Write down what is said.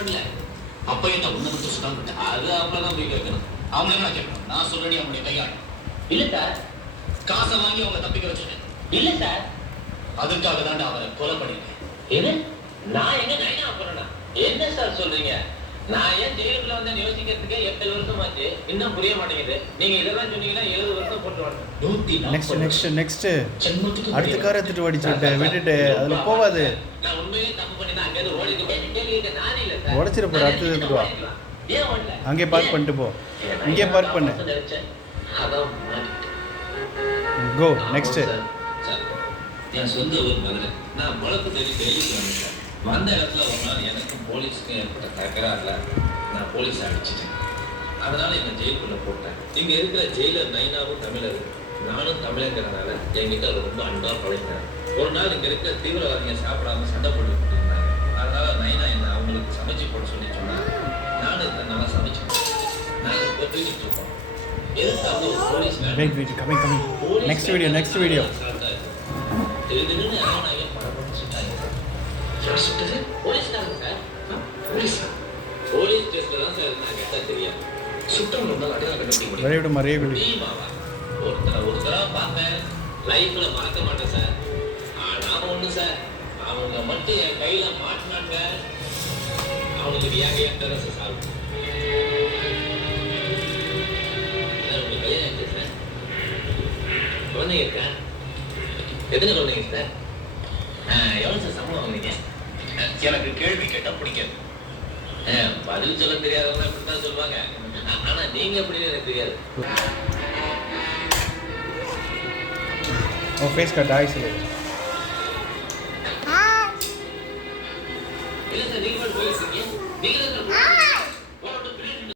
பண்ணல. அப்ப என்ன உன்னை மட்டும் சுத்தம் பண்ண? அது அவங்களதான் போய் கேட்கணும். அவங்க என்ன கேட்கணும்? நான் சொல்றேன் அவங்களுடைய கையாள். இல்ல சார். காசை வாங்கி அவங்க தப்பிக்க வச்சுட்டேன். இல்ல சார். அதுக்காக தான் அவரை கொலை பண்ணிருக்கேன். எது? நான் எங்க நைனா போறேனா? என்ன சார் சொல்றீங்க? நான் ஏன் ஜெயிலுக்குள்ள வந்து யோசிக்கிறதுக்கே 7 வருஷம் ஆச்சு. இன்னும் புரிய மாட்டேங்குது. நீங்க இதெல்லாம் சொன்னீங்கன்னா 70 வருஷம் போட்டு வரணும். நெக்ஸ்ட் அடுத்த கார் எடுத்துட்டு ஓடிச்சுட்ட விட்டுட்டு அதுல போவாது. நான் உண்மையிலேயே தப்பு பண்ணினா அங்க இருந்து ஓடிட்டு கேள்விக்கு நானே இல்ல சார். உடைச்சிர போற அடுத்து எடுத்துட்டு வா. ஏன் ஓடல? அங்கே பார்க் பண்ணிட்டு போ. இங்கே பார்க் பண்ணு. அதான் கோ நெக்ஸ்ட். சார் என் சொந்த ஊர் மதுரை. நான் முழக்கு தேடி டெல்லிக்கு வந்துட்டேன். வந்த இடத்துல ஒரு நாள் எனக்கும் போலீஸுக்கும் ஏற்பட்ட தகராறுல நான் போலீஸை அடிச்சிட்டேன். அதனால என்னை ஜெயிலுக்குள்ள போட்டேன். இங்க இருக்கிற ஜெயிலர் நைனாவும் தமிழர், நானும் தமிழங்கிறனால என்கிட்ட ரொம்ப அன்பா பழகினார். ஒரு நாள் இங்க இருக்கிற தீவிரவாதிங்க சாப்பிடாம சண்டை போட்டுக்கிட்டு இருந்தாங்க. அதனால நைனா என்ன அவங்களுக்கு சமைச்சு போட சொல்லி சொன்னாங்க. நானும் இதை நல்லா சமைச்சு நாங்க போட்டுக்கிட்டு இருக்கோம். எதுக்காக ஒரு போலீஸ் நெக்ஸ்ட் வீடியோ திடீர்னு அவன் படம் சுட்டாங்க. யார் சுட்டது? போலீஸ்காரங்க சார். போலீஸா? போலீஸ் கேஸ்ல தான் சார் நான் கேட்டா தெரியாது. சுட்டம் ரொம்ப அடையாளம் கண்டுபிடிக்க முடியும். ஒருத்தரா பார்ப்பேன், லைஃப்ல மறக்க மாட்டேன் சார். ஆனா ஒண்ணு சார், அவங்க மட்டும் என் கையில மாட்டினாங்க. அவங்களுக்கு ஏன் டெரஸ் சால்வ் உங்களுக்கு கல்யாணம் ஆச்சு சார்? குழந்தைங்க இருக்கா? எத்தனை குழந்தைங்க சார்? எவ்வளவு சார் சம்பளம் வாங்குறீங்க? எனக்கு கேள்வி கேட்டா பிடிக்காது. பதில் சொல்ல தெரியாதவங்க அப்படித்தான் சொல்லுவாங்க. ஆனா நீங்க எப்படின்னு எனக்கு தெரியாது. ஃபேஸ் கட் ஆயிடுச்சு. இல்ல சார், நீங்க போலீஸ் இருக்கீங்க. நீங்க